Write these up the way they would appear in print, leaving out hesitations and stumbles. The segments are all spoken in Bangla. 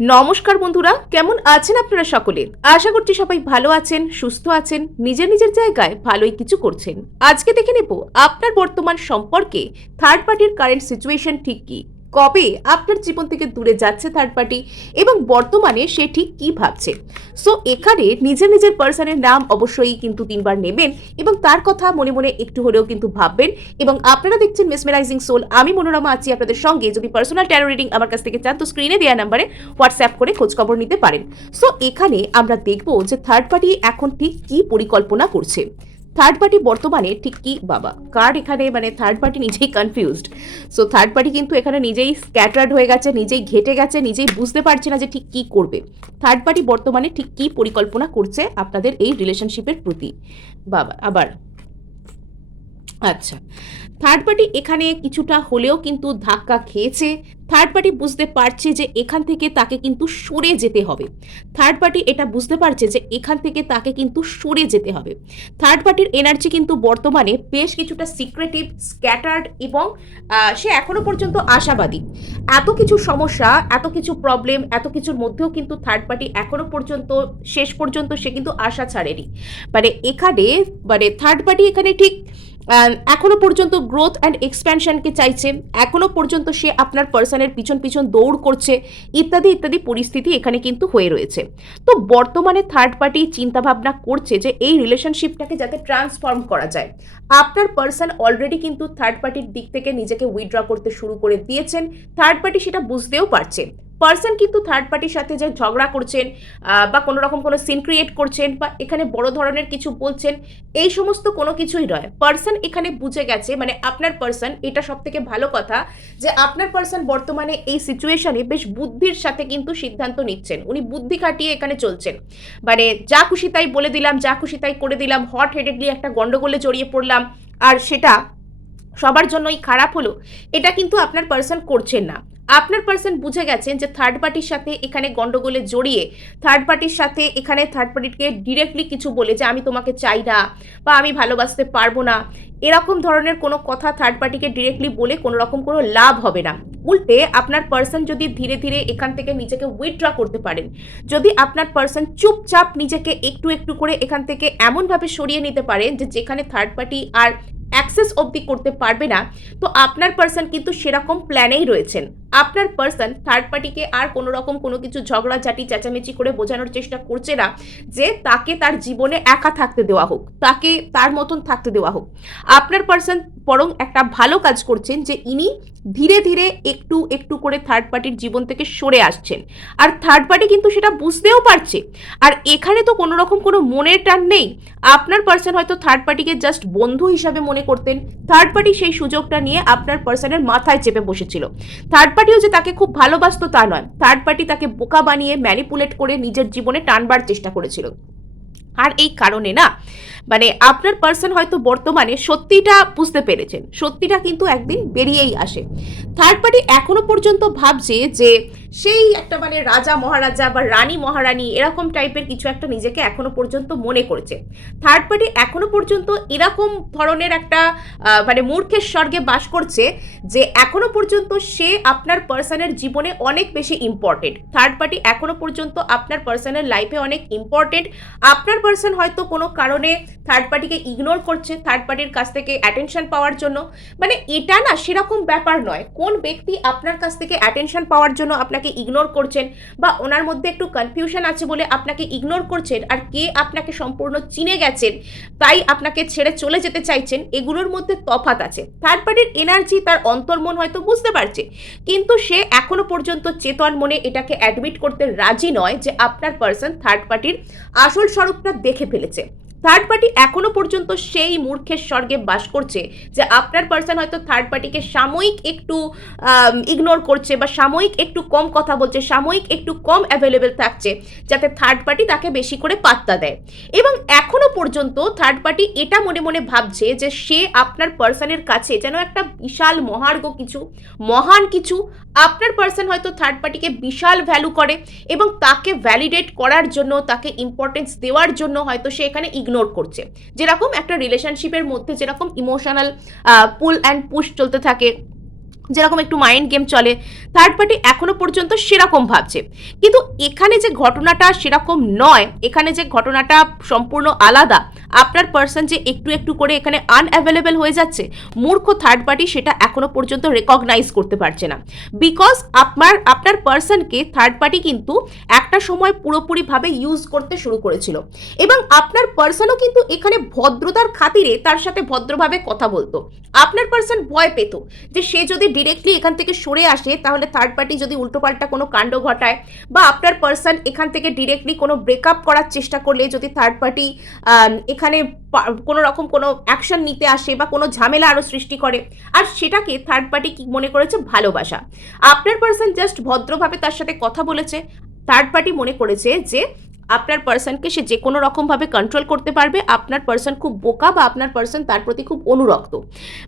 নমস্কার বন্ধুরা, কেমন আছেন আপনারা সকলে? আশা করছি সবাই ভালো আছেন, সুস্থ আছেন, নিজের নিজের জায়গায় ভালোই কিছু করছেন। আজকে দেখে নেব আপনার বর্তমান সম্পর্কে থার্ড পার্টির কারেন্ট সিচুয়েশন ঠিক কি, কবে আপনার জীবন থেকে দূরে যাচ্ছে থার্ড পার্টি এবং বর্তমানে সে ঠিক কি ভাবছে। সো এখানে নিজের নিজের পার্সনের নাম অবশ্যই কিন্তু 3বার নেবেন এবং তার কথা মনে মনে একটু হলেও কিন্তু ভাববেন। এবং আপনারা দেখছেন মেসমেরাইজিং সোল, আমি মনোরমা আছি আপনাদের সঙ্গে। যদি পার্সোনাল ট্যারো রিডিং আমার কাছ থেকে চান তো স্ক্রিনে দেওয়া নাম্বারে হোয়াটসঅ্যাপ করে খোঁজখবর নিতে পারেন। সো এখানে আমরা দেখব যে থার্ড পার্টি এখন ঠিক কি পরিকল্পনা করছে। থার্ড পার্টি বর্তমানে ঠিক কি বাবা কার্ড এখানে মানে থার্ড পার্টি নিজেই কনফিউজড। সো থার্ড পার্টি কিন্তু এখানে নিজেই স্ক্যাটার্ড হয়ে গেছে, নিজেই ঘেটে গেছে, নিজেই বুঝতে পারছে না যে ঠিক কি করবে। থার্ড পার্টি বর্তমানে ঠিক কি পরিকল্পনা করছে আপনাদের এই রিলেশনশিপের প্রতি। বাবা আবার আচ্ছা, থার্ড পার্টি এখানে কিছুটা হলেও কিন্তু ধাক্কা খেয়েছে। থার্ড পার্টি বুঝতে পারছে যে এখান থেকে তাকে কিন্তু সরে যেতে হবে। থার্ড পার্টি এটা বুঝতে পারছে যে এখান থেকে তাকে কিন্তু সরে যেতে হবে। থার্ড পার্টির এনার্জি কিন্তু বর্তমানে বেশ কিছুটা সিক্রেটিভ, স্ক্যাটার্ড এবং সে এখনো পর্যন্ত আশাবাদী। এত কিছু সমস্যা, এত কিছু প্রবলেম, এত কিছুর মধ্যেও কিন্তু থার্ড পার্টি এখনো পর্যন্ত শেষ পর্যন্ত সে কিন্তু আশা ছাড়েনি। মানে এখানে মানে থার্ড পার্টি এখানে ঠিক এখনো পর্যন্ত গ্রোথ অ্যান্ড এক্সপ্যানশনকে চাইছে। এখনো পর্যন্ত সে আপনার পার্সনের পিছন পিছন দৌড় করছে, ইত্যাদি ইত্যাদি পরিস্থিতি এখানে কিন্তু হয়ে রয়েছে। তো বর্তমানে থার্ড পার্টি চিন্তাভাবনা করছে যে এই রিলেশনশিপটাকে যাতে ট্রান্সফর্ম করা যায়। আপনার পার্সন অলরেডি কিন্তু থার্ড পার্টির দিক থেকে নিজেকে উইথড্র করতে শুরু করে দিয়েছেন। থার্ড পার্টি সেটা বুঝতেও পারছে। পার্সন কিন্তু থার্ড পার্টির সাথে যে ঝগড়া করছেন বা কোনো রকম কোনো সিন ক্রিয়েট করছেন বা এখানে বড় ধরনের কিছু বলছেন, এই সমস্ত কোনো কিছুই নয়। পার্সন এখানে বুঝে গেছে, মানে আপনার পার্সন, এটা সব থেকে ভালো কথা যে আপনার পার্সন বর্তমানে এই সিচুয়েশনে বেশ বুদ্ধির সাথে কিন্তু সিদ্ধান্ত নিচ্ছেন। উনি বুদ্ধি খাটিয়ে এখানে চলছেন। মানে যা খুশি তাই বলে দিলাম, যা খুশি তাই করে দিলাম, হট হেডেডলি একটা গন্ডগোলে জড়িয়ে পড়লাম আর সেটা সবার জন্যই খারাপ হলো, এটা কিন্তু আপনার পার্সন করছেন না। আপনার পার্সন বুঝে গেছেন যে থার্ড পার্টির সাথে এখানে গন্ডগোলে জড়িয়ে থার্ড পার্টির সাথে এখানে থার্ড পার্টিকে ডিরেক্টলি কিছু বলে যে আমি তোমাকে চাই না বা আমি ভালোবাসতে পারবো না, এরকম ধরনের কোনো কথা থার্ড পার্টিকে ডিরেক্টলি বলে কোনো রকম কোনো লাভ হবে না। উল্টে আপনার পার্সন যদি ধীরে ধীরে এখান থেকে নিজেকে উইথড্র করতে পারেন, যদি আপনার পার্সন চুপচাপ নিজেকে একটু একটু করে এখান থেকে এমনভাবে সরিয়ে নিতে পারেন যে যেখানে থার্ড পার্টি আর অ্যাক্সেস অবধি করতে পারবে না, তো আপনার পার্সন কিন্তু সেরকম প্ল্যানেই রয়েছেন। আপনার পার্সন থার্ড পার্টিকে আর কোনো রকম কোনো কিছু ঝগড়াঝাটি চেঁচামেচি করে বোঝানোর চেষ্টা করছে না যে তাকে তার জীবনে একা থাকতে দেওয়া হোক, তাকে তার মতন থাকতে দেওয়া হোক। আপনার পার্সন বরং একটা ভালো কাজ করছেন যে ইনি ধীরে ধীরে একটু একটু করে থার্ড পার্টির জীবন থেকে সরে আসছেন। আর থার্ড পার্টি কিন্তু সেটা বুঝতেও পারছে। আর এখানে তো কোনো রকম কোনো মনের টান নেই। আপনার পার্সন হয়তো থার্ড পার্টিকে জাস্ট বন্ধু হিসাবে মনে করতেন, থার্ড পার্টি সেই সুযোগটা নিয়ে আপনার পার্সনের মাথায় চেপে বসেছিল। থার্ড পার্টিও যে তাকে খুব ভালোবাসতো তা নয়, থার্ড পার্টি তাকে বোকা বানিয়ে ম্যানিপুলেট করে নিজের জীবনে টানবার চেষ্টা করেছিল। আর এই কারণে না মানে আপনার পার্সন হয়তো বর্তমানে সত্যিটা বুঝতে পেরেছেন, সত্যিটা কিন্তু একদিন বেরিয়েই আসে। থার্ড পার্টি এখনো পর্যন্ত ভাবছে যে সেই একটা মানে রাজা মহারাজা বা রানী মহারানী এরকম টাইপের কিছু একটা নিজেকে এখনো পর্যন্ত মনে করেছে। থার্ড পার্টি এখনো পর্যন্ত এরকম ধরনের একটা মানে মূর্খের স্বর্গে বাস করছে যে এখনো পর্যন্ত সে আপনার পার্সনের জীবনে অনেক বেশি ইম্পর্টেন্ট। থার্ড পার্টি এখনো পর্যন্ত আপনার পার্সনের লাইফে অনেক ইম্পর্টেন্ট। আপনার পার্সন হয়তো কোনো কারণে থার্ড পার্টিকে ইগনোর করছে থার্ড পার্টির কাছ থেকে অ্যাটেনশন পাওয়ার জন্য। মানে এটা না সেরকম ব্যাপার নয় কোন ব্যক্তি আপনার কাছ থেকে অ্যাটেনশন পাওয়ার জন্য আপনাকে ইগনোর করছেন বা ওনার মধ্যে একটু কনফিউশন আছে বলে আপনাকে ইগনোর করছেন, আর কে আপনাকে সম্পূর্ণ চিনে গেছেন তাই আপনাকে ছেড়ে চলে যেতে চাইছেন, এগুলোর মধ্যে তফাৎ আছে। থার্ড পার্টির এনার্জি তার অন্তর্মন হয়তো বুঝতে পারছে, কিন্তু সে এখনো পর্যন্ত চেতন মনে এটাকে অ্যাডমিট করতে রাজি নয় যে আপনার পার্সন থার্ড পার্টির আসল স্বরূপটা দেখে ফেলেছে। থার্ড পার্টি এখনো পর্যন্ত সেই মূর্খের স্বর্গে বাস করছে যে আপনার পার্সন হয়তো থার্ড পার্টিকে সাময়িক একটু ইগনোর করছে বা সাময়িক একটু কম কথা বলছে, সাময়িক একটু কম অ্যাভেলেবেল থাকছে যাতে থার্ড পার্টি তাকে বেশি করে পাত্তা দেয়। এবং এখনো পর্যন্ত থার্ড পার্টি এটা মনে মনে ভাবছে যে সে আপনার পার্সনের কাছে যেন একটা বিশাল মহার্ঘ কিছু, মহান কিছু। আপনার পার্সন হয়তো থার্ড পার্টিকে বিশাল ভ্যালু করে এবং তাকে ভ্যালিডেট করার জন্য, তাকে ইম্পর্টেন্স দেওয়ার জন্য হয়তো সে এখানে ইগনোর করছে। যেরকম একটা রিলেশনশিপের মধ্যে যেরকম ইমোশনাল পুল অ্যান্ড পুশ চলতে থাকে, যেরকম একটু মাইন্ড গেম চলে, থার্ড পার্টি এখনো পর্যন্ত সেরকম ভাবছে। কিন্তু এখানে যে ঘটনাটা সেরকম নয়, এখানে যে ঘটনাটা সম্পূর্ণ আলাদা। আপনার পার্সন যে একটু একটু করে এখানে আনঅ্যাভেলেবল হয়ে যাচ্ছে, মূর্খ থার্ড পার্টি সেটা এখনো পর্যন্ত রেকগনাইজ করতে পারছে না। বিকজ আপনার পার্সনকে থার্ড পার্টি কিন্তু একটা সময় পুরোপুরিভাবে ইউজ করতে শুরু করেছিল, এবং আপনার পার্সনও কিন্তু এখানে ভদ্রতার খাতিরে তার সাথে ভদ্রভাবে কথা বলতো। আপনার পার্সন ভয় পেত যে সে যদি ডিরেক্টলি এখান থেকে সরে আসে তাহলে থার্ড পার্টি যদি উল্টোপাল্টা কোনো কাণ্ড ঘটায়, বা আপনার পার্সন এখান থেকে ডিরেক্টলি কোনো ব্রেকআপ করার চেষ্টা করলে যদি থার্ড পার্টি এখানে কোনো রকম কোনো অ্যাকশন নিতে আসে বা কোনো ঝামেলা আরও সৃষ্টি করে, আর সেটাকে থার্ড পার্টি কি মনে করেছে ভালোবাসা। আপনার পার্সন জাস্ট ভদ্রভাবে তার সাথে কথা বলেছে, থার্ড পার্টি মনে করেছে যে আপনার পার্সনকে সে যে কোনো রকমভাবে কন্ট্রোল করতে পারবে, আপনার পার্সন খুব বোকা বা আপনার পার্সন তার প্রতি খুব অনুরক্ত,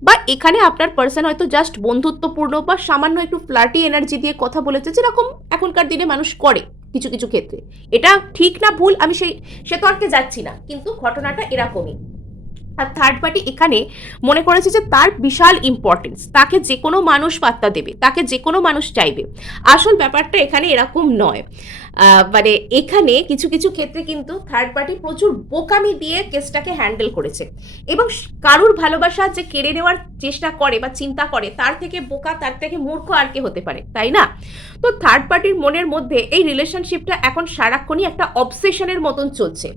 বা এখানে আপনার পার্সন হয়তো জাস্ট বন্ধুত্বপূর্ণ বা সামান্য একটু ফ্লার্টি এনার্জি দিয়ে কথা বলেছে, যেরকম এখনকার দিনে মানুষ করে কিছু কিছু ক্ষেত্রে। এটা ঠিক না ভুল আমি সে তর্কে যাচ্ছি না, কিন্তু ঘটনাটা এরকমই। আর থার্ড পার্টি এখানে মনে করেছে যে তার বিশাল ইম্পর্টেন্স, তাকে যে কোনো মানুষ পাত্তা দেবে, তাকে যে কোনো মানুষ চাইবে। আসল ব্যাপারটা এখানে এরকম নয়। মানে এখানে কিছু কিছু ক্ষেত্রে কিন্তু থার্ড পার্টি প্রচুর বোকামি দিয়ে কেসটাকে হ্যান্ডেল করেছে, এবং কারুর ভালোবাসা যে কেড়ে নেওয়ার চেষ্টা করে বা চিন্তা করে, তার থেকে বোকা, তার থেকে মূর্খ আর কে হতে পারে, তাই না? তো থার্ড পার্টির মনের মধ্যে এই রিলেশনশিপটা এখন সারাক্ষণই একটা অবসেশনের মতন চলছে।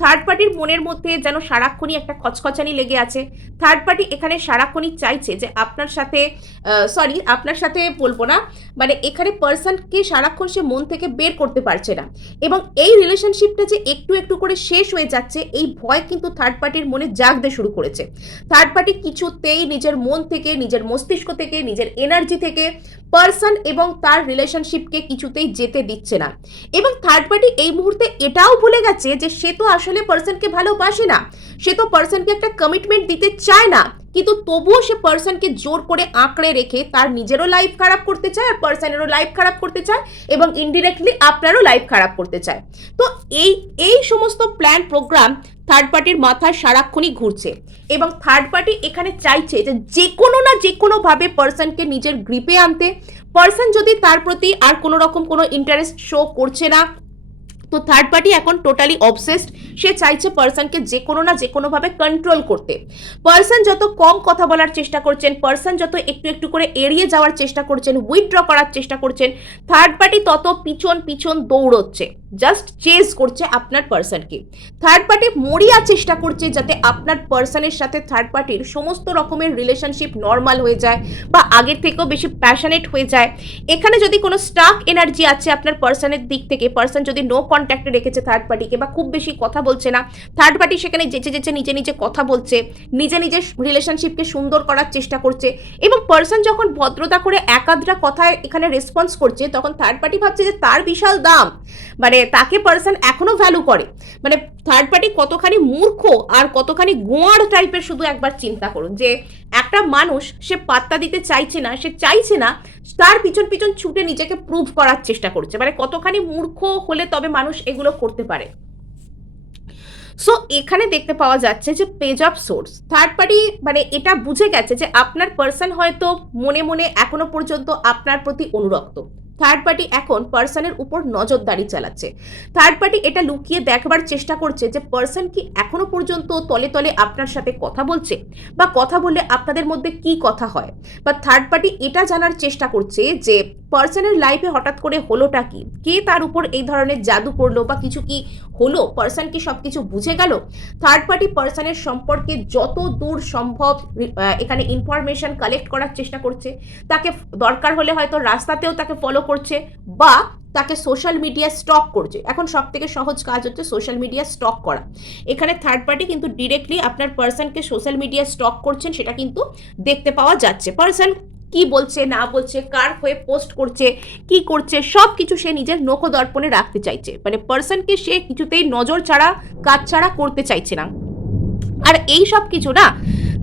থার্ড পার্টির মনের মধ্যে যেন সারাক্ষণই একটা খচখচানি লেগে আছে। থার্ড পার্টি এখানে সারাক্ষণই চাইছে যে আপনার সাথে বলবো না, মানে এখানে পার্সনকে সারাক্ষণ সে মন থেকে বের করতে পারছে না, এবং এই রিলেশনশিপটা যে একটু একটু করে শেষ হয়ে যাচ্ছে, এই ভয় কিন্তু থার্ড পার্টির মনে জাগতে শুরু করেছে। থার্ড পার্টি কিছুতেই নিজের মন থেকে, নিজের মস্তিষ্ক থেকে, নিজের এনার্জি থেকে পার্সন এবং তার রিলেশনশিপকে কিছুতেই যেতে দিচ্ছে না। এবং থার্ড পার্টি এই মুহূর্তে এটাও ভুলে গেছে যে সে তো আসলে পার্সনকে ভালোবাসে না, সে তো পার্সনকে একটা কমিটমেন্ট দিতে চায় না, কিন্তু তবুও সে পার্সনকে জোর করে আঁকড়ে রেখে তার নিজেরও লাইফ খারাপ করতে চায়, আর পার্সনেরও লাইফ খারাপ করতে চায়, এবং ইনডিরেক্টলি আপনারও লাইফ খারাপ করতে চায়। তো এই সমস্ত প্ল্যান প্রোগ্রাম থার্ড পার্টির মাথায় সারাক্ষণই ঘুরছে, এবং থার্ড পার্টি এখানে চাইছে যে কোনো না যে কোনোভাবে পার্সনকে নিজের গ্রিপে আনতে। পার্সন যদি তার প্রতি আর কোনো রকম কোনো ইন্টারেস্ট শো করছে না, তো থার্ড পার্টি এখন টোটালি অবসেসড। সে চাইছে পার্সনকে যে কোনো না যে কোনোভাবে কন্ট্রোল করতে। পার্সন যত কম কথা বলার চেষ্টা করছেন, পার্সন যত একটু একটু করে এড়িয়ে যাওয়ার চেষ্টা করছেন, উইথড্র করার চেষ্টা করছেন, থার্ড পার্টি তত পিছন পিছন দৌড়চ্ছে, জাস্ট চেজ করছে আপনার পার্সনকে। থার্ড পার্টি মরিয়া চেষ্টা করছে যাতে আপনার পার্সনের সাথে থার্ড পার্টির সমস্ত রকমের রিলেশনশিপ নর্মাল হয়ে যায়, বা আগের থেকেও বেশি প্যাশনেট হয়ে যায়। এখানে যদি কোনো স্টাক এনার্জি আছে আপনার পার্সনের দিক থেকে, পার্সন যদি নো কন্ট্যাক্টে রেখেছে থার্ড পার্টিকে, বা খুব বেশি কথা বলছে না, থার্ড পার্টি সেখানে যেচে যেচে নিজে নিজে কথা বলছে, নিজে নিজে রিলেশনশিপকে সুন্দর করার চেষ্টা করছে, এবং পার্সন যখন ভদ্রতা করে একাধরা কথায় এখানে রেসপন্স করছে, তখন থার্ড পার্টি ভাবছে যে তার বিশাল দাম, মানে তাকে পার্সন এখনো ভ্যালু করে। মানে থার্ড পার্টি কতখানি মূর্খ আর কতখানি গোয়ার টাইপের, শুধু একবার চিন্তা করুন যে একটা মানুষ সে পাত্তা দিতে চাইছে না, সে চাইছে না, তার পিছন পিছন ছুটে নিজেকে প্রুভ করার চেষ্টা করছে। মানে কতখানি মূর্খ হলে তবে মানুষ এগুলো করতে পারে। সো এখানে দেখতে পাওয়া যাচ্ছে যে page of swords, third party মানে এটা বুঝে গেছে যে আপনার পার্সন হয়তো মনে মনে এখনো পর্যন্ত আপনার প্রতি অনুরক্ত। থার্ড পার্টি এখন পার্সনের উপর নজরদারি চালাচ্ছে। থার্ড পার্টি এটা লুকিয়ে দেখবার চেষ্টা করছে যে পার্সন কি এখনো পর্যন্ত তলে তলে আপনার সাথে কথা বলছে, বা কথা বললে আপনাদের মধ্যে কি কথা হয়, বা থার্ড পার্টি এটা জানার চেষ্টা করছে যে পার্সনের লাইফে হঠাৎ করে হলোটা কি, কে তার উপর এই ধরনের জাদু করলো, বা কিছু কি হলো, পার্সন কি সবকিছু বুঝে গেল। থার্ড পার্টি পার্সনের সম্পর্কে যত দূর সম্ভব এখানে ইনফরমেশন কালেক্ট করার চেষ্টা করছে। তাকে দরকার হলে হয়তো রাস্তাতেও তাকে ফলো করছে, বা তাকে সোশ্যাল মিডিয়া স্টক করছে। এখন সব থেকে সহজ কাজ হচ্ছে সোশ্যাল মিডিয়া স্টক করা। এখানে থার্ড পার্টি কিন্তু ডিরেক্টলি আপনার পার্সনকে সোশ্যাল মিডিয়া স্টক করছেন, সেটা কিন্তু দেখতে পাওয়া যাচ্ছে। পার্সন কি বলছে না বলছে, কার হয়ে পোস্ট করছে, কি করছে, সব কিছু সে নিজের নখদর্পণে রাখতে চাইছে। মানে পার্সনকে সে কিছুতেই নজর ছাড়া, কাজ ছাড়া করতে চাইছে না। আর এই সব কিছু না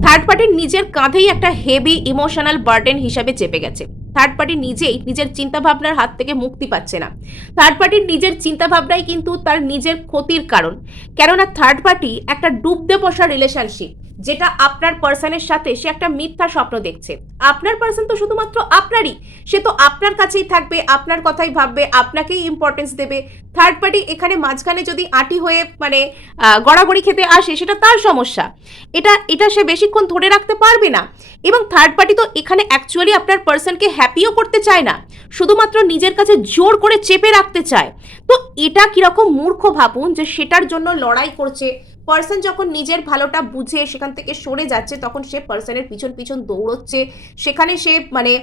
থার্ড পার্টির নিজের কাঁধেই একটা হেভি ইমোশনাল বার্ডেন হিসাবে চেপে গেছে। থার্ড পার্টি নিজেই নিজের চিন্তাভাবনার হাত থেকে মুক্তি পাচ্ছে না। থার্ড পার্টির নিজের চিন্তাভাবনাই কিন্তু তার নিজের ক্ষতির কারণ। কেননা থার্ড পার্টি একটা ডুবতে বসা রিলেশনশিপ, যেটা আপনার পার্সনের সাথে সে একটা মিথ্যা স্বপ্ন দেখছে। আপনার পার্সন তো শুধুমাত্র আপনারই, সে তো আপনার কাছেই থাকবে, আপনার কথাই ভাববে, আপনাকেই ইম্পর্টেন্স দেবে। থার্ড পার্টি এখানে মাঝখানে যদি আঁটি হয়ে মানে গড়াগড়ি খেতে আসে সেটা তার সমস্যা, এটা এটা সে বেশিক্ষণ ধরে রাখতে পারবে না। এবং থার্ড পার্টি তো এখানে অ্যাকচুয়ালি আপনার পার্সনকে হ্যাপিও করতে চায় না, শুধুমাত্র নিজের কাছে জোর করে চেপে রাখতে চায়। তো এটা কিরকম মূর্খ ভাবুন যে সেটার জন্য লড়াই করছে। পার্সন যখন নিজের ভালোটা বুঝে সেখান থেকে সরে যাচ্ছে তখন সে পার্সনের পিছন পিছন দৌড়চ্ছে, সেখানে সে মানে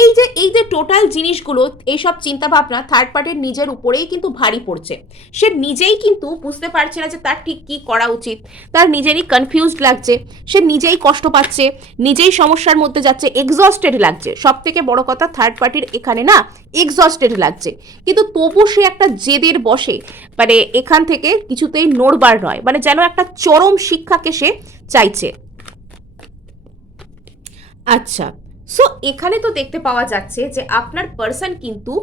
এই যে টোটাল জিনিসগুলো, এইসব চিন্তাভাবনা থার্ড পার্টির নিজের উপরেই কিন্তু ভারী পড়ছে। সে নিজেই কিন্তু বুঝতে পারছে না যে তার ঠিক কী করা উচিত, তার নিজেরই কনফিউজড লাগছে, সে নিজেই কষ্ট পাচ্ছে, নিজেই সমস্যার মধ্যে যাচ্ছে, এক্সস্টেড লাগছে। সব থেকে বড় কথা থার্ড পার্টির এখানে না এক্সস্টেড লাগছে, কিন্তু তবু সে একটা জেদের বসে মানে এখান থেকে কিছুতেই নড়বার নয়, মানে যেন একটা চরম শিক্ষাকে সে চাইছে। আচ্ছা, সো এখানে তো দেখতে পাওয়া যাচ্ছে যে আপনার পার্সন কিন্তু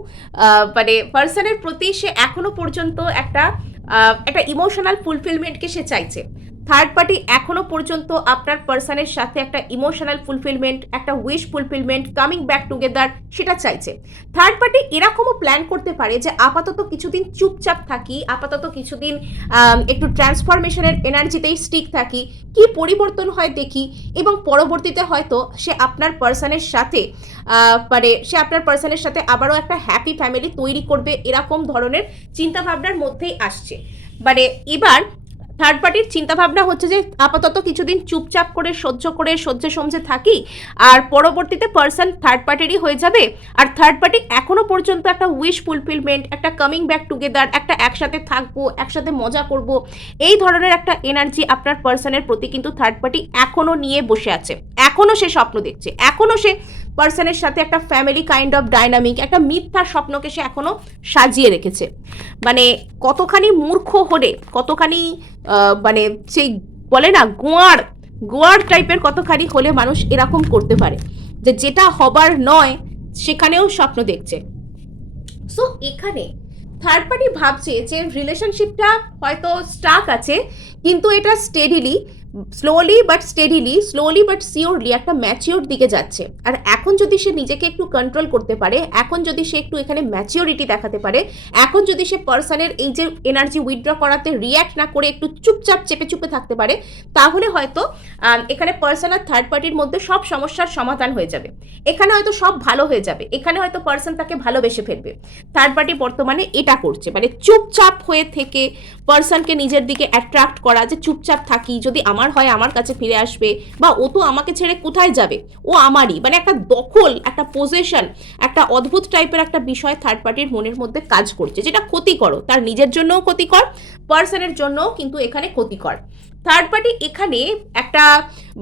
মানে পার্সনের প্রতি সে এখনো পর্যন্ত একটা ইমোশনাল ফুলফিলমেন্টকে সে চাইছে। থার্ড পার্টি এখনো পর্যন্ত আপনার পার্সনের সাথে একটা ইমোশনাল ফুলফিলমেন্ট, একটা wish fulfilment, coming back together সেটা চাইছে। থার্ড পার্টি এরকমও প্ল্যান করতে পারে যে আপাতত কিছুদিন চুপচাপ থাকি, আপাতত কিছুদিন একটু ট্রান্সফরমেশনের এনার্জিতেই স্টিক থাকি, কি পরিবর্তন হয় দেখি, এবং পরবর্তীতে হয়তো সে আপনার পার্সনের সাথে আবারও একটা হ্যাপি ফ্যামিলি তৈরি করবে, এরকম ধরনের চিন্তাভাবনার মধ্যেই আসছে। মানে এবার থার্ড পার্টির চিন্তাভাবনা হচ্ছে যে আপাতত কিছুদিন চুপচাপ করে সহ্য সমঝে থাকি, আর পরবর্তীতে পার্সন থার্ড পার্টিরই হয়ে যাবে। আর থার্ড পার্টি এখনো পর্যন্ত একটা উইশ ফুলফিলমেন্ট, একটা কামিং ব্যাক টুগেদার, একটা একসাথে থাকবো, একসাথে মজা করব, এই ধরনের একটা এনার্জি আপনার পার্সনের প্রতি কিন্তু থার্ড পার্টি এখনো নিয়ে বসে আছে। এখনো সে স্বপ্ন দেখছে, এখনো সে পার্সনের সাথে একটা ফ্যামিলি কাইন্ড অফ ডাইনামিক, একটা মিথ্যা স্বপ্নকে সে এখনো সাজিয়ে রেখেছে। মানে কতখানি মূর্খ হলে, কতখানি মানে সেই বলে না গোয়ার টাইপের কতখানি হলে মানুষ এরকম করতে পারে যে যেটা হবার নয় সেখানেও স্বপ্ন দেখছে। সো এখানে থার্ড পার্টি ভাবছে যে রিলেশনশিপটা হয়তো স্টাক আছে, কিন্তু এটা স্লোলি বাট সিওরলি একটা ম্যাচিওর দিকে যাচ্ছে। আর এখন যদি সে নিজেকে একটু কন্ট্রোল করতে পারে, এখন যদি সে একটু এখানে ম্যাচিওরিটি দেখাতে পারে, এখন যদি সে পার্সনের এই যে এনার্জি উইথড্র করাতে রিয়্যাক্ট না করে একটু চুপচাপ চেপে চুপে থাকতে পারে, তাহলে হয়তো এখানে পার্সন আর থার্ড পার্টির মধ্যে সব সমস্যার সমাধান হয়ে যাবে। এখানে হয়তো সব ভালো হয়ে যাবে, এখানে হয়তো পার্সন তাকে ভালোবেসে ফেলবে। থার্ড পার্টি বর্তমানে এটা করছে, মানে চুপচাপ হয়ে থেকে পার্সনকে নিজের দিকে অ্যাট্রাক্ট করা, যে চুপচাপ থাকি, যদি আমার হয় আমার কাছে ফিরে আসবে, বা ও তো আমাকে ছেড়ে কোথায় যাবে, ও আমারই, মানে একটা দখল, একটা পজেশন, একটা অদ্ভুত টাইপের একটা বিষয় থার্ড পার্টির মনের মধ্যে কাজ করছে, যেটা ক্ষতিকর, তার নিজের জন্যও ক্ষতিকর, পার্সনের জন্যও কিন্তু এখানে ক্ষতিকর। থার্ড পার্টি এখানে একটা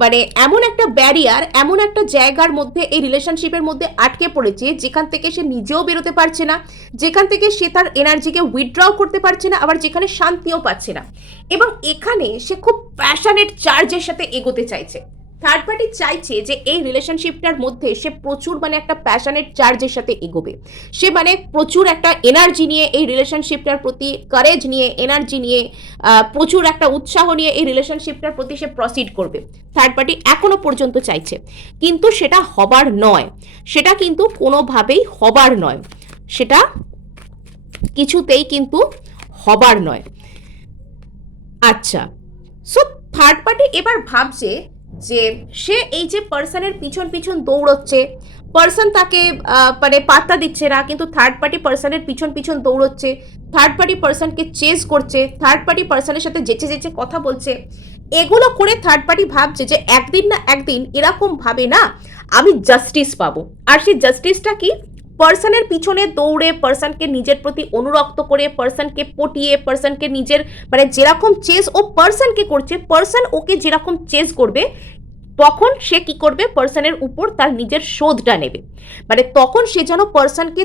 মানে এমন একটা ব্যারিয়ার, এমন একটা জায়গার মধ্যে এই রিলেশনশিপের মধ্যে আটকে পড়েছে যেখান থেকে সে নিজেও বেরোতে পারছে না, যেখান থেকে সে তার এনার্জিকে উইথড্রও করতে পারছে না, আবার যেখানে শান্তিও পাচ্ছে না। এবং এখানে সে খুব প্যাশনেট চার্জের সাথে এগোতে চাইছে। থার্ড পার্টি চাইছে যে এই রিলেশনশিপটার মধ্যে সে প্রচুর মানে একটা প্যাশনেট চার্জের সাথে এগোবে, সে মানে প্রচুর একটা এনার্জি নিয়ে এই রিলেশনশিপটার প্রতি, কারেজ নিয়ে, এনার্জি নিয়ে, প্রচুর একটা উৎসাহ নিয়ে এই রিলেশনশিপটার প্রতি সে প্রসিড করবে। থার্ড পার্টি এখনো পর্যন্ত চাইছে, কিন্তু সেটা হবার নয়, সেটা কিন্তু কোনোভাবেই হবার নয়, সেটা কিছুতেই কিন্তু হবার নয়। আচ্ছা, সো থার্ড পার্টি এবার ভাবছে যে সে এই যে পার্সনের পিছন পিছন দৌড়চ্ছে, পার্সন তাকে মানে পাত্তা দিচ্ছে না, কিন্তু থার্ড পার্টি পার্সনের পিছন পিছন দৌড়চ্ছে, থার্ড পার্টি পার্সনকে চেস করছে, থার্ড পার্টি পার্সনের সাথে যেচে যেচে কথা বলছে, এগুলো করে থার্ড পার্টি ভাবছে যে একদিন না একদিন এরকম ভাবে না আমি জাস্টিস পাবো। আর সেই জাস্টিসটা কি? পার্সনের পিছনে দৌড়ে, পার্সনকে নিজের প্রতি অনুরক্ত করে, পার্সনকে পটিয়ে, পার্সনকে নিজের মানে যেরকম চেস ও পার্সনকে করছে, পার্সন ওকে যেরকম চেস করবে, তখন সে কি করবে, পার্সনের উপর তার নিজের শোধটা নেবে। মানে তখন সে যেন পার্সনকে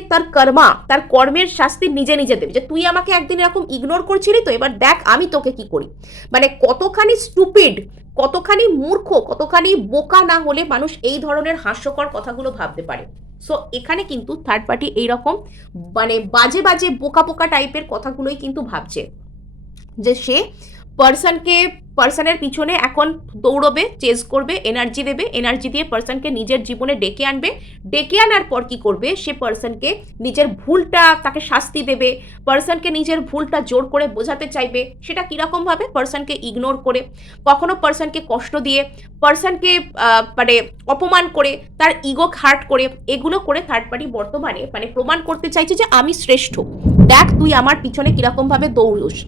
তার কর্মের শাস্তি নিজে নিজে দেবে, যে তুই আমাকে একদিন এরকম ইগনোর করছিলি, তো এবার দেখ আমি তোকে কি করি। মানে কতখানি স্টুপিড, কতখানি মূর্খ, কতখানি বোকা না হলে মানুষ এই ধরনের হাস্যকর কথাগুলো ভাবতে পারে। সো এখানে কিন্তু থার্ড পার্টি এইরকম মানে বাজে বাজে বোকা বোকা টাইপের কথাগুলোই কিন্তু ভাবছে, যে সে পার্সনের পিছনে এখন দৌড়বে, চেজ করবে, এনার্জি দেবে, এনার্জি দিয়ে পার্সনকে নিজের জীবনে ডেকে আনবে। ডেকে আনার পর কি করবে, সে পার্সনকে নিজের ভুলটা, তাকে শাস্তি দেবে, পার্সনকে নিজের ভুলটা জোর করে বোঝাতে চাইবে। সেটা কীরকমভাবে, পার্সনকে ইগনোর করে, কখনো পার্সনকে কষ্ট দিয়ে, পার্সনকে মানে অপমান করে, তার ইগো হার্ট করে, এগুলো করে থার্ড পার্টি বর্তমানে মানে প্রমাণ করতে চাইছে যে আমি শ্রেষ্ঠ। দেখ তুই আমার পিছনে কীরকমভাবে দৌড়স,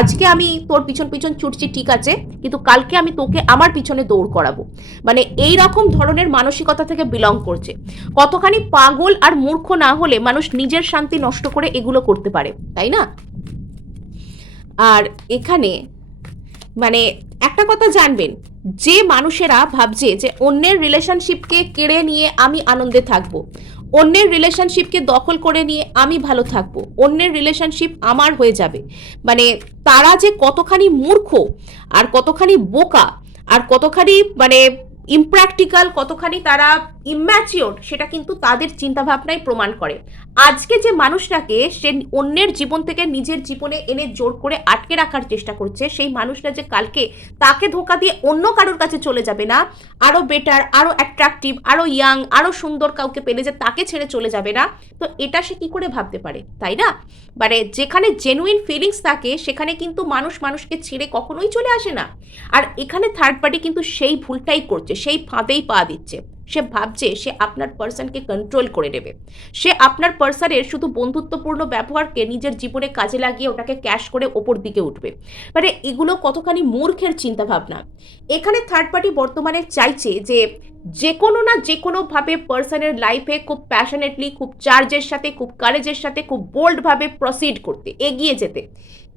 আজকে আমি তোর পিছন পিছন ছুটছি ঠিক আছে, কিন্তু কালকে আমি তোকে আমার পিছনে দৌড় করাবো। মানে এই রকম ধরনের মানসিকতা থেকে বিলং করছে। কতখানি পাগল আর মূর্খ না হলে মানুষ নিজের শান্তি নষ্ট করে এগুলো করতে পারে, তাই না? আর এখানে মানে একটা কথা জানবেন, যে মানুষেরা ভাবছে যে অন্যের রিলেশনশিপকে কেড়ে নিয়ে আমি আনন্দে থাকবো, অন্যের রিলেশনশিপকে দখল করে নিয়ে আমি ভালো থাকবো, অন্যের রিলেশনশিপ আমার হয়ে যাবে, মানে তারা যে কতখানি মূর্খ আর কতখানি বোকা আর কতখানি মানে ইমপ্র্যাকটিক্যাল, কতখানি তারা ইম্যাচিওর, সেটা কিন্তু তাদের চিন্তাভাবনায় প্রমাণ করে। আজকে যে মানুষটাকে সে অন্যের জীবন থেকে নিজের জীবনে এনে জোর করে আটকে রাখার চেষ্টা করছে, সেই মানুষটা যে কালকে তাকে ধোকা দিয়ে অন্য কারোর কাছে চলে যাবে না, আরও বেটার, আরও অ্যাট্রাকটিভ, আরও ইয়াং, আরও সুন্দর কাউকে পেলে যে তাকে ছেড়ে চলে যাবে না, তো এটা সে কী করে ভাবতে পারে, তাই না? মানে যেখানে জেনুইন ফিলিংস থাকে সেখানে কিন্তু মানুষ মানুষকে ছেড়ে কখনোই চলে আসে না। আর এখানে থার্ড পার্টি কিন্তু সেই ভুলটাই করছে, সেই ফাঁদেই পা দিচ্ছে। সে ভাবছে সে আপনার পার্সনকে কন্ট্রোল করে নেবে, সে আপনার পার্সনের শুধু বন্ধুত্বপূর্ণ ব্যবহারকে নিজের জীবনে কাজে লাগিয়ে ওটাকে ক্যাশ করে ওপর দিকে উঠবে। মানে এগুলো কতখানি মূর্খের চিন্তাভাবনা। এখানে থার্ড পার্টি বর্তমানে চাইছে যে কোনো না যে কোনোভাবে পার্সনের লাইফে খুব প্যাশনেটলি, খুব চার্জের সাথে, খুব কারেজের সাথে, খুব বোল্ডভাবে প্রসিড করতে, এগিয়ে যেতে,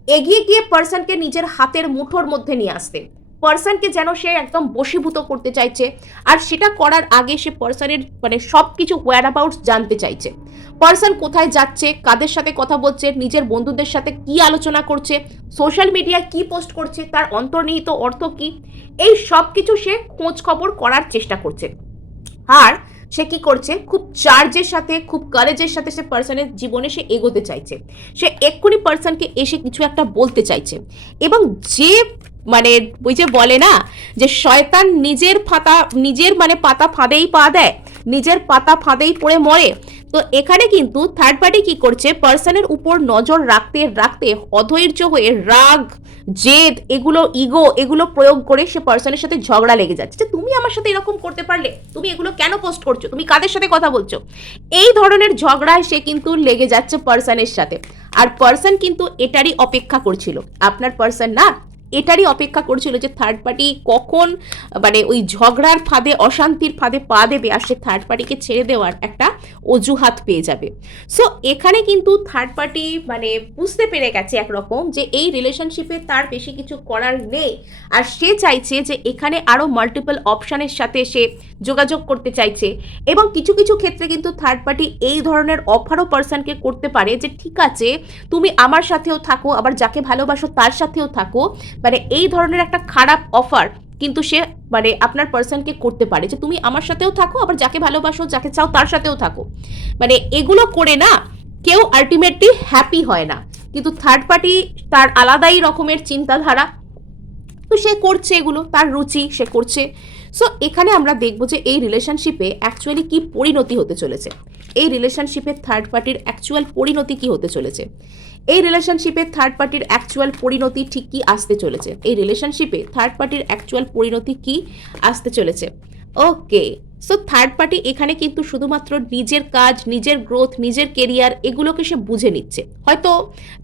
এগিয়ে গিয়ে পার্সনকে নিজের হাতের মুঠোর মধ্যে নিয়ে আসতে, পার্সনকে যেন সে একদম বশীভূত করতে চাইছে। আর সেটা করার আগে সে পার্সনের মানে সব কিছু হোয়ার অ্যাবাউটস জানতে চাইছে। পার্সন কোথায় যাচ্ছে, কাদের সাথে কথা বলছে, নিজের বন্ধুদের সাথে কি আলোচনা করছে, সোশ্যাল মিডিয়ায় কি পোস্ট করছে, তার অন্তর্নিহিত অর্থ কি, এই সব কিছু সে খোঁজ খবর করার চেষ্টা করছে। আর সে কি করছে, খুব চার্জের সাথে, খুব কারেজের সাথে সে পার্সনের জীবনে সে এগোতে চাইছে। সে এক্ষুনি পার্সনকে এসে কিছু একটা বলতে চাইছে। এবং যে মানে ওই যে বলে না যে শয়তান নিজের মানে পাতা ফাঁদেই পা দেয়, নিজের পাতা ফাঁদেই পড়ে মরে। তো এখানে কিন্তু থার্ড পার্টি কি করছে, পার্সনের উপর নজর রাখতে রাখতে অধৈর্য হয়ে রাগ, জেদ, এগুলো ইগো, এগুলো প্রয়োগ করে সে পার্সনের সাথে ঝগড়া লেগে যাচ্ছে যে তুমি আমার সাথে এরকম করতে পারলে, তুমি এগুলো কেন পোস্ট করছো, তুমি কাদের সাথে কথা বলছো, এই ধরনের ঝগড়ায় সে কিন্তু লেগে যাচ্ছে পার্সনের সাথে। আর পার্সন কিন্তু এটারই অপেক্ষা করছিল, আপনার পার্সন না, এটারই অপেক্ষা করছিল যে থার্ড পার্টি কখন মানে ওই ঝগড়ার ফাঁদে, অশান্তির ফাঁদে পা দেবে আর সে থার্ড পার্টিকে ছেড়ে দেওয়ার একটা অজুহাত পেয়ে যাবে। সো এখানে কিন্তু থার্ড পার্টি মানে বুঝতে পেরে গেছে একরকম যে এই রিলেশনশিপে তার বেশি কিছু করার নেই। আর সে চাইছে যে এখানে আরও মাল্টিপল অপশানের সাথে সে যোগাযোগ করতে চাইছে। এবং কিছু কিছু ক্ষেত্রে কিন্তু থার্ড পার্টি এই ধরনের অফারও পার্সনকে করতে পারে যে ঠিক আছে তুমি আমার সাথেও থাকো, আবার যাকে ভালোবাসো তার সাথেও থাকো, মানে এই ধরনের একটা খারাপ অফার কিন্তু সে মানে আপনার পার্সনকে করতে পারে যে তুমি আমার সাথেও থাকো, আবার যাকে ভালোবাসো, যাকে চাও তার সাথেও থাকো। মানে এগুলো করে না কেউ আলটিমেটলি হ্যাপি হয় না, কিন্তু থার্ড পার্টি তার আলাদাই রকমের চিন্তাধারা, তো সে করছে এগুলো, তার রুচি, সে করছে। সো এখানে আমরা দেখবো যে এই রিলেশনশিপে অ্যাকচুয়ালি কি পরিণতি হতে চলেছে, এই রিলেশনশিপে থার্ড পার্টির অ্যাকচুয়াল পরিণতি কি হতে চলেছে, এই রিলেশনশিপে থার্ড পার্টির অ্যাকচুয়াল পরিণতি ঠিক কি আসতে চলেছে, এই রিলেশনশিপে থার্ড পার্টির অ্যাকচুয়াল পরিণতি কি আসতে চলেছে। ওকে, সো থার্ড পার্টি এখানে কিন্তু শুধুমাত্র নিজের কাজ, নিজের গ্রোথ, নিজের কেরিয়ার এগুলোকে সে বুঝে নিচ্ছে, হয়তো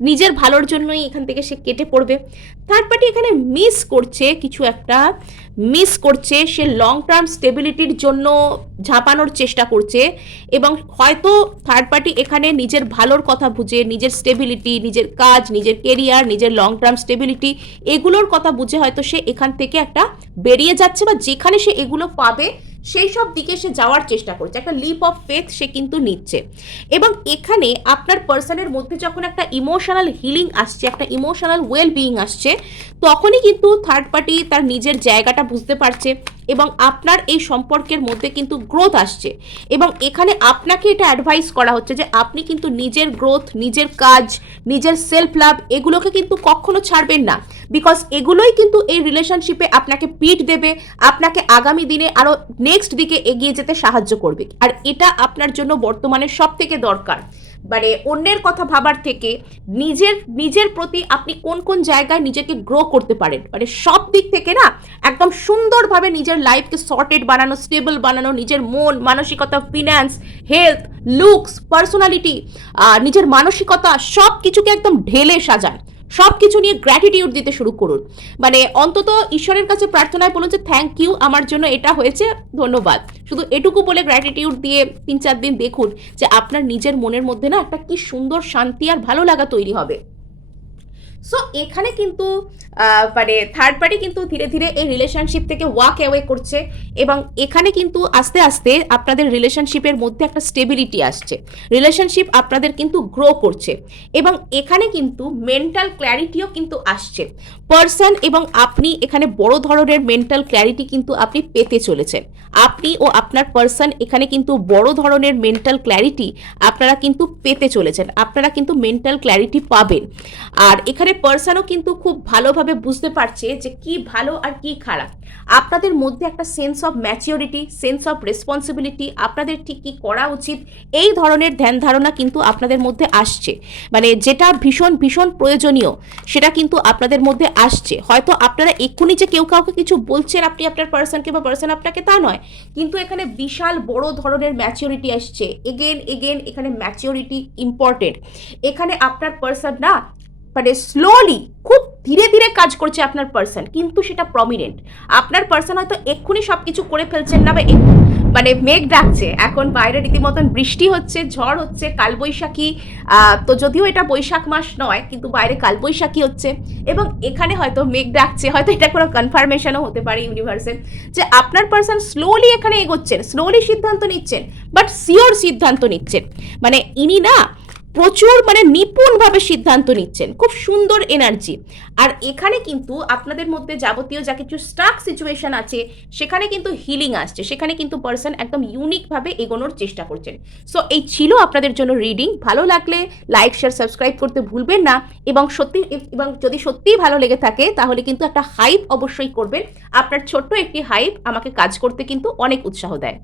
নিজের ভালোর জন্যই এখান থেকে সে কেটে পড়বে। থার্ড পার্টি এখানে মিস করছে কিছু একটা, মিস করছে, সে লং টার্ম স্টেবিলিটির জন্য ঝাঁপানোর চেষ্টা করছে। এবং হয়তো থার্ড পার্টি এখানে নিজের ভালোর কথা বুঝে, নিজের স্টেবিলিটি, নিজের কাজ, নিজের কেরিয়ার, নিজের লং টার্ম স্টেবিলিটি এগুলোর কথা বুঝে হয়তো সে এখান থেকে একটা বেরিয়ে যাচ্ছে, বা যেখানে সে এগুলো পাবে সেই সব দিকে সে যাওয়ার চেষ্টা করছে, একটা লিপ অফ ফেথ সে কিন্তু নিচ্ছে। এবং এখানে আপনার পার্সনের মধ্যে যখন একটা ইমোশনাল হিলিং আসছে, একটা ইমোশনাল ওয়েল বিইং আসছে, তখনই কিন্তু থার্ড পার্টি তার নিজের জায়গাটা বুঝতে পারছে এবং আপনার এই সম্পর্কের মধ্যে কিন্তু গ্রোথ আসছে। এবং এখানে আপনাকে এটা অ্যাডভাইস করা হচ্ছে যে আপনি কিন্তু নিজের গ্রোথ, নিজের কাজ, নিজের সেলফ লাভ এগুলোকে কিন্তু কখনো ছাড়বেন না। বিকজ এগুলোই কিন্তু এই রিলেশনশিপে আপনাকে পিট দেবে, আপনাকে আগামী দিনে আরো নেক্সট দিকে এগিয়ে যেতে সাহায্য করবে। আর এটা আপনার জন্য বর্তমানে সব থেকে দরকার। মানে অন্যের কথা ভাবার থেকে নিজের প্রতি আপনি কোন কোন জায়গায় নিজেকে গ্রো করতে পারেন, মানে সব দিক থেকে না একদম সুন্দরভাবে নিজের লাইফকে সর্টেড বানানো, স্টেবল বানানো, নিজের মন মানসিকতা, ফিন্যান্স, হেলথ, লুকস, পার্সোনালিটি, নিজের মানসিকতা সব কিছুকে একদম ঢেলে সাজান। সব কিছু নিয়ে গ্র্যাটিটিউড দিতে শুরু করুন। মানে অন্তত ঈশ্বরের কাছে প্রার্থনায় বলুন যে থ্যাংক ইউ, আমার জন্য এটা হয়েছে, ধন্যবাদ। শুধু এটুকু বলে গ্র্যাটিটিউড দিয়ে 3-4 দিন দেখুন যে আপনার নিজের মনের মধ্যে না একটা কি সুন্দর শান্তি আর ভালো লাগা তৈরি হবে। সো এখানে কিন্তু মানে থার্ড পার্টি কিন্তু ধীরে ধীরে এই রিলেশনশিপ থেকে ওয়াক অ্যাওয়ে করছে, এবং এখানে কিন্তু আস্তে আস্তে আপনাদের রিলেশনশিপের মধ্যে একটা স্টেবিলিটি আসছে, রিলেশনশিপ আপনাদের কিন্তু গ্রো করছে, এবং এখানে কিন্তু মেন্টাল ক্ল্যারিটিও কিন্তু আসছে। পার্সন এবং আপনি এখানে বড় ধরনের মেন্টাল ক্ল্যারিটি কিন্তু আপনি পেতে চলেছেন। আপনি ও আপনার পার্সন এখানে কিন্তু বড় ধরনের মেন্টাল ক্ল্যারিটি আপনারা কিন্তু পেতে চলেছেন, আপনারা কিন্তু মেন্টাল ক্ল্যারিটি পাবেন। আর এখানে পার্সনও কিন্তু খুব ভালোভাবে বুঝতে পারছে যে কি ভালো আর কি খারাপ। আপনাদের মধ্যে একটা sense of maturity, sense of responsibility, আপনাদের ঠিক কি করা উচিত, এই ধরনের ধ্যান ধারণা কিন্তু আপনাদের মধ্যে আসছে। মানে যেটা ভীষণ ভীষণ প্রয়োজনীয় সেটা কিন্তু আপনাদের মধ্যে আসছে। হয়তো আপনারা এক্ষুনি যে কেউ কাউকে কিছু বলছেন আপনি আপনার পার্সনকে বা পার্সন আপনাকে, তা নয়, কিন্তু এখানে বিশাল বড় ধরনের ম্যাচিওরিটি আসছে। এগেন এখানে ম্যাচিওরিটি ইম্পর্টেন্ট। এখানে আপনার পার্সন না মানে স্লোলি, খুব ধীরে ধীরে কাজ করছে আপনার পার্সন, কিন্তু সেটা প্রমিনেন্ট। আপনার পার্সন হয়তো এক্ষুনি সব কিছু করে ফেলছেন না, বা মানে মেঘ ডাকছে, এখন বাইরে রীতিমতন বৃষ্টি হচ্ছে, ঝড় হচ্ছে, কালবৈশাখী, তো যদিও এটা বৈশাখ মাস নয় কিন্তু বাইরে কালবৈশাখী হচ্ছে, এবং এখানে হয়তো মেঘ ডাকছে, হয়তো এটা কোনো কনফার্মেশনও হতে পারে ইউনিভার্সের, যে আপনার পার্সন স্লোলি এখানে এগোচ্ছেন, স্লোলি সিদ্ধান্ত নিচ্ছেন, বাট সিওর সিদ্ধান্ত নিচ্ছেন। মানে ইনি না প্রচুর মানে নিপুণভাবে সিদ্ধান্ত নিচ্ছেন, খুব সুন্দর এনার্জি। আর এখানে কিন্তু আপনাদের মধ্যে যাবতীয় যা কিছু স্টাক সিচুয়েশন আছে সেখানে কিন্তু হিলিং আসছে, সেখানে কিন্তু পার্সন একদম ইউনিকভাবে এগোনোর চেষ্টা করছেন। সো এই ছিল আপনাদের জন্য রিডিং। ভালো লাগলে লাইক, শেয়ার, সাবস্ক্রাইব করতে ভুলবেন না, এবং যদি সত্যিই ভালো লেগে থাকে তাহলে কিন্তু একটা হাইপ অবশ্যই করবেন। আপনার ছোট্ট একটি হাইপ আমাকে কাজ করতে কিন্তু অনেক উৎসাহ দেয়।